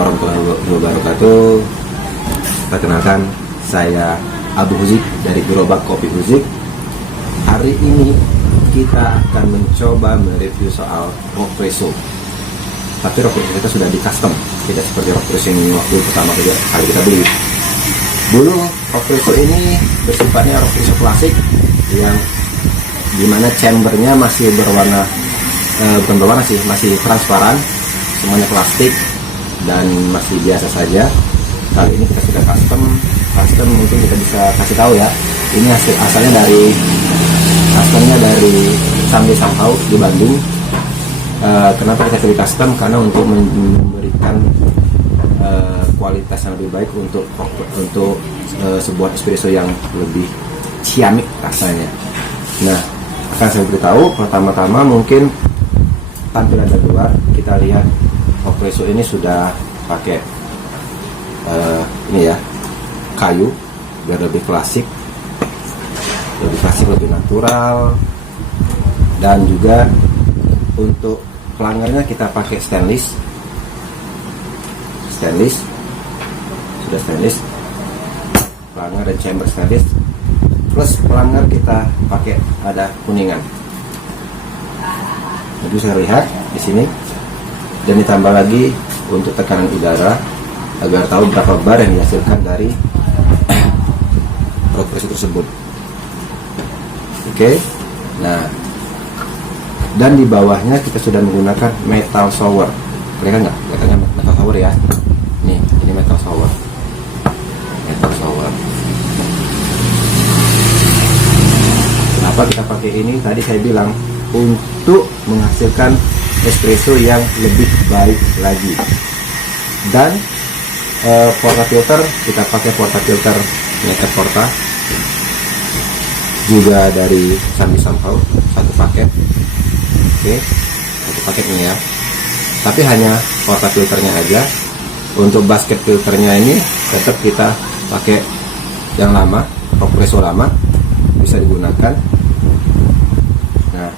warahmatullahi wabarakatuh. Perkenalkan, saya Abu Huzik dari Gerobak Kopi Huzik. Hari ini kita akan mencoba mereview soal rock presso. Tapi rock presso kita sudah di custom, tidak seperti rock presso yang waktu pertama kali kita beli. Dulu rock presso ini bersifatnya rock presso klasik yang dimana chambernya masih berwarna, bukan berwarna sih, masih transparan, semuanya plastik dan masih biasa saja. Kali ini kita sudah custom mungkin kita bisa kasih tahu ya. Ini asalnya dari customnya dari Sambil Somehow di Bandung. Kenapa kita pilih custom? Karena untuk memberikan kualitas yang lebih baik untuk sebuah espresso yang lebih ciamik rasanya. Nah, akan saya beritahu pertama-tama mungkin tampilan dari luar. Kita lihat rock presso ini sudah pakai ini ya, kayu biar lebih klasik, lebih natural. Dan juga untuk pelangernya kita pakai stainless, sudah stainless, pelanger dan chamber stainless. Plus pelanger kita pakai ada kuningan. Jadi saya lihat di sini, dan ditambah lagi untuk tekanan udara agar tahu berapa bar yang dihasilkan dari rock presso tersebut. Oke. Nah, dan di bawahnya kita sudah menggunakan metal shower. Kelihatan nggak? Kelihatannya metal shower ya. Nih, ini metal shower. Kenapa kita pakai ini? Tadi saya bilang untuk menghasilkan espresso yang lebih baik lagi. Dan portafilter kita pakai portafilter Naked Porta, juga dari Sambil Somehow, satu paket. Oke, satu paket ini ya. Tapi hanya portafilternya aja. Untuk basket filternya ini tetap kita pakai yang lama, rock presso lama, bisa digunakan. Nah,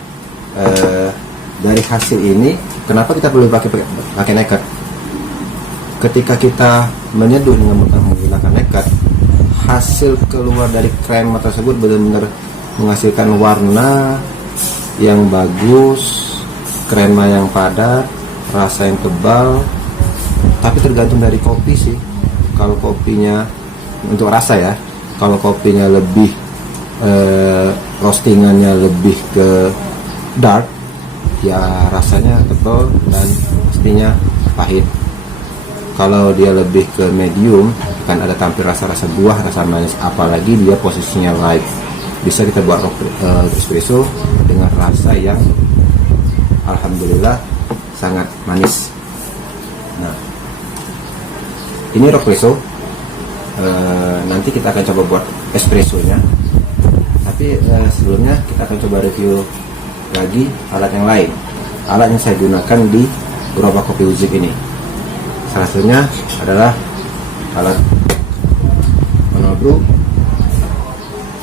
dari hasil ini, kenapa kita perlu pakai naked? Ketika kita menyeduh dengan menggunakan naked, hasil keluar dari krema tersebut benar-benar menghasilkan warna yang bagus, krema yang padat, rasa yang tebal. Tapi tergantung dari kopi sih. Kalau kopinya untuk rasa ya, kalau kopinya lebih roastingannya lebih ke dark, ya rasanya tebal dan pastinya pahit. Kalau dia lebih ke medium, akan ada tampil rasa-rasa buah, rasa manis, apalagi dia posisinya light. Bisa kita buat espresso dengan rasa yang alhamdulillah sangat manis. Nah, ini rock presso. Nanti kita akan coba buat espressonya. Tapi sebelumnya kita akan coba review lagi alat yang lain. Alat yang saya gunakan di Gerobak Kopi Huzik ini. Salah satunya adalah alat manual brew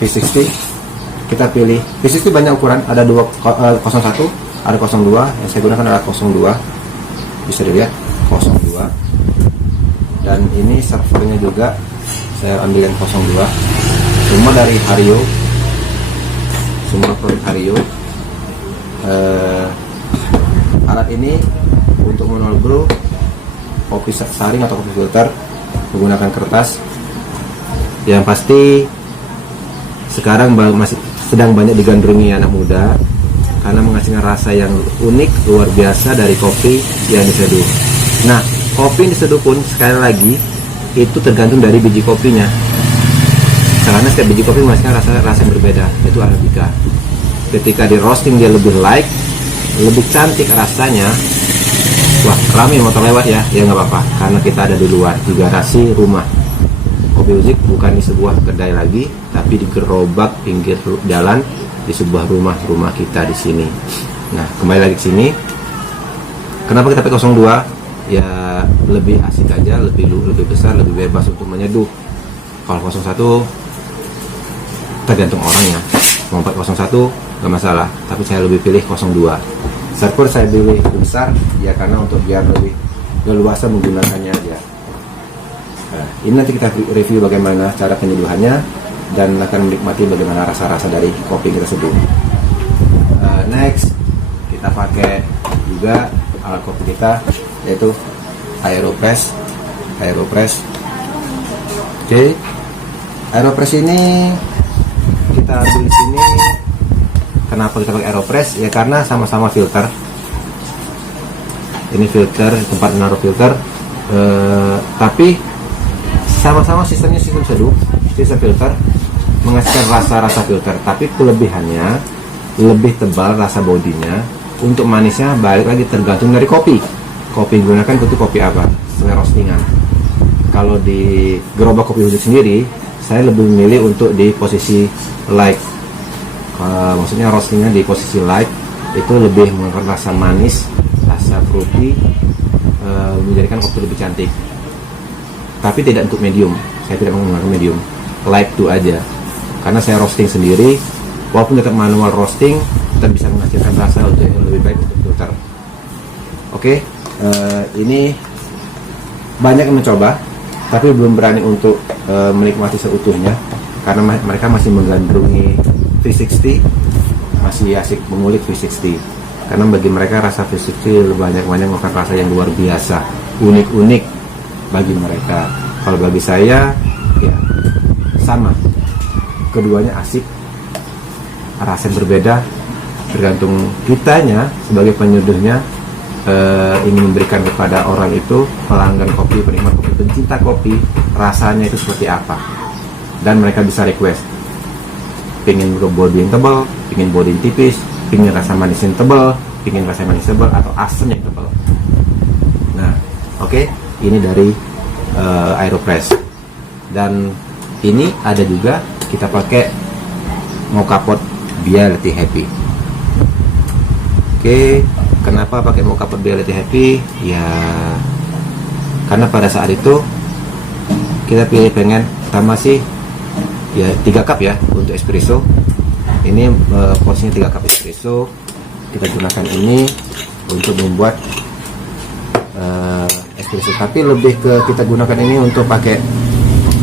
V60. Kita pilih V60 banyak ukuran, ada 01, ada 02. Yang saya gunakan adalah 02. Bisa dilihat 02. Dan ini servernya juga saya ambil yang 02. Semua dari Hario, semua produk Hario. Alat ini untuk manual brew kopi saring atau kopi filter menggunakan kertas. Yang pasti sekarang masih sedang banyak digandrungi anak muda karena menghasilkan rasa yang unik luar biasa dari kopi yang diseduh. Nah, kopi yang diseduh pun sekali lagi itu tergantung dari biji kopinya. Karena setiap biji kopi menghasilkan rasa yang berbeda, yaitu arabica. Ketika di roasting dia lebih light, lebih cantik rasanya. Wah, ramai motor lewat ya, ya nggak apa-apa, karena kita ada di luar, di garasi rumah. Kopi Huzik bukan di sebuah kedai lagi, tapi di gerobak pinggir jalan di sebuah rumah kita di sini. Nah, kembali lagi ke sini. Kenapa kita pakai 02? Ya lebih asik aja, lebih besar, lebih bebas untuk menyeduh. Kalau 01 tergantung orangnya. Mau 401 nggak masalah, tapi saya lebih pilih 02. Server saya pilih besar ya karena untuk biar lebih leluasa menggunakannya aja. Nah, ini nanti kita review bagaimana cara penyeduhannya dan akan menikmati bagaimana rasa-rasa dari kopi kita seduh. Next, kita pakai juga alat kopi kita, yaitu Aeropress. Oke, Aeropress ini kita ambil di sini. Kenapa kita pakai Aeropress? Ya karena sama-sama filter. Ini filter, tempat menaruh filter, tapi sama-sama sistem seduh, sistem filter menghasilkan rasa filter, tapi kelebihannya lebih tebal rasa bodinya. Untuk manisnya balik lagi tergantung dari kopi yang digunakan, itu kopi apa, sesuai roastingan. Kalau di gerobak kopi Huzik sendiri, saya lebih memilih untuk di posisi light, maksudnya roastingnya di posisi light, itu lebih mengangkat rasa manis, rasa fruity, menjadikan kopi lebih cantik. Tapi tidak untuk medium, saya tidak menggunakan medium, light itu aja, karena saya roasting sendiri. Walaupun tetap manual roasting, kita bisa menghasilkan rasa untuk yang lebih baik untuk filter. Oke, ini banyak yang mencoba, tapi belum berani untuk menikmati seutuhnya, karena mereka masih menggandrungi V60, masih asik mengulik V60. Karena bagi mereka rasa V60 banyak merupakan rasa yang luar biasa, unik-unik bagi mereka. Kalau bagi saya, ya sama, keduanya asik, rasa yang berbeda, tergantung kitanya sebagai penyeduhnya ingin memberikan kepada orang itu, pelanggan kopi, penikmat kopi, pencinta kopi, rasanya itu seperti apa. Dan mereka bisa request, pingin body yang tebal, pingin body yang tipis, pingin rasa manis yang tebal, pingin rasa manis tebal, atau asam yang tebal. Nah, oke, ini dari Aeropress. Dan ini ada juga kita pakai Moka Pot biar letih happy. Oke, kenapa pakai Moka Pot biar letih happy? Ya karena pada saat itu kita pengen tambah sih ya 3 cup ya untuk espresso. Ini porsinya 3 cup espresso. Kita gunakan ini untuk membuat espresso, tapi lebih ke kita gunakan ini untuk pakai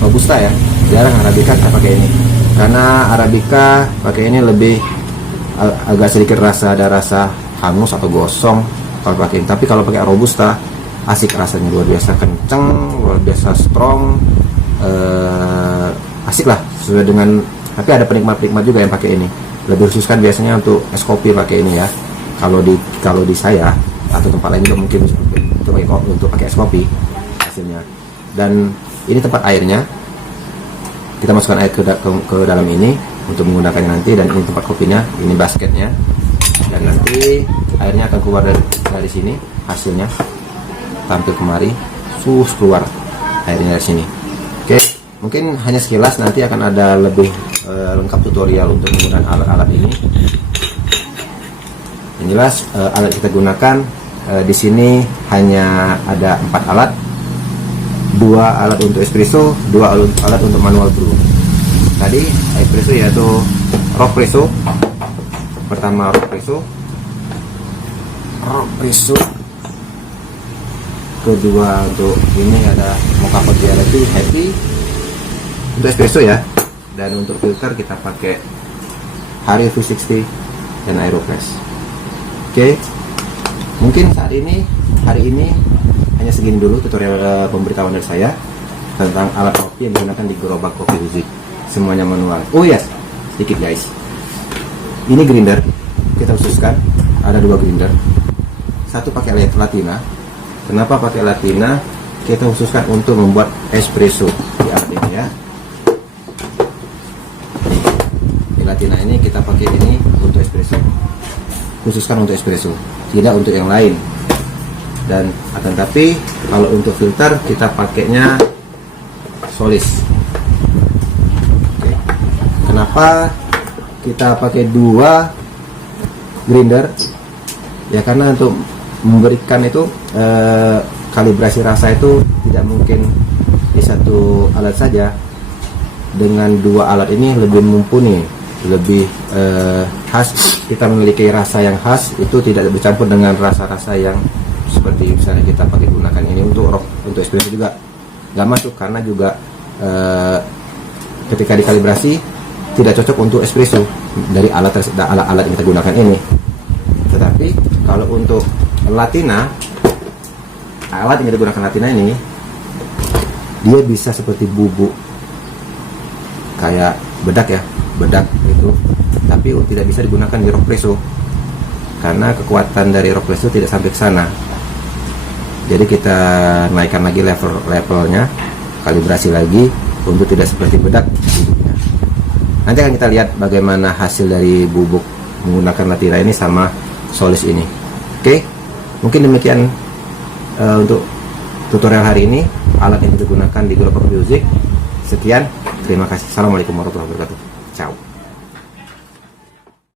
robusta ya. Jarang arabica kita pakai ini, karena arabica pakai ini lebih agak sedikit ada rasa hangus atau gosong kalau pakai ini. Tapi kalau pakai robusta asik, rasanya luar biasa kenceng, luar biasa strong, asik lah sesuai dengan. Tapi ada penikmat juga yang pakai ini, lebih khususkan biasanya untuk es kopi pakai ini ya. Kalau di saya atau tempat lain juga mungkin untuk pakai es kopi hasilnya. Dan ini tempat airnya, kita masukkan air ke dalam ini untuk menggunakannya nanti. Dan ini tempat kopinya, ini basketnya, dan nanti airnya akan keluar dari sini, hasilnya tampil kemari, keluar airnya dari sini. Oke, mungkin hanya sekilas, nanti akan ada lebih lengkap tutorial untuk menggunakan alat-alat ini. Yang jelas alat kita gunakan di sini hanya ada 4 alat. 2 alat untuk espresso, 2 alat untuk manual brew. Tadi espresso yaitu Rockpresso. Pertama Rockpresso. Kedua untuk ini ada Moka Pot biar letih happy untuk espresso ya. Dan untuk filter kita pakai Hario V60 dan Aeropress. Oke, mungkin hari ini hanya segini dulu tutorial pemberitahuan dari saya tentang alat kopi yang digunakan di gerobak kopi Huzik. Semuanya manual. Oh yes, sedikit guys. Ini grinder kita khususkan, ada 2 grinder. Satu pakai Latina. Kenapa pakai Latina? Kita khususkan untuk membuat espresso di alat ini ya. Di Latina ini kita pakai ini untuk espresso. Khususkan untuk espresso, tidak untuk yang lain. Dan akan tapi kalau untuk filter kita pakainya Solis. Oke. Kenapa kita pakai 2 grinder? Ya karena untuk memberikan itu kalibrasi rasa itu tidak mungkin di satu alat saja. Dengan 2 alat ini lebih mumpuni, lebih khas. Kita memiliki rasa yang khas, itu tidak bercampur dengan rasa-rasa yang seperti misalnya kita pakai gunakan ini untuk espresso juga nggak masuk, karena juga ketika dikalibrasi tidak cocok untuk espresso dari alat yang kita gunakan ini. Tetapi kalau untuk Latina, alat yang kita gunakan Latina ini, dia bisa seperti bubuk kayak bedak itu, tapi tidak bisa digunakan di Rockpresso karena kekuatan dari Rockpresso tidak sampai ke sana. Jadi kita naikkan lagi levelnya, kalibrasi lagi untuk tidak seperti bedak bubuknya. Nanti akan kita lihat bagaimana hasil dari bubuk menggunakan Latina ini sama Solis ini. Oke, mungkin demikian untuk tutorial hari ini, alat yang kita gunakan di Gerobak Kopi Huzik. Sekian, terima kasih. Assalamualaikum warahmatullahi wabarakatuh. Ciao.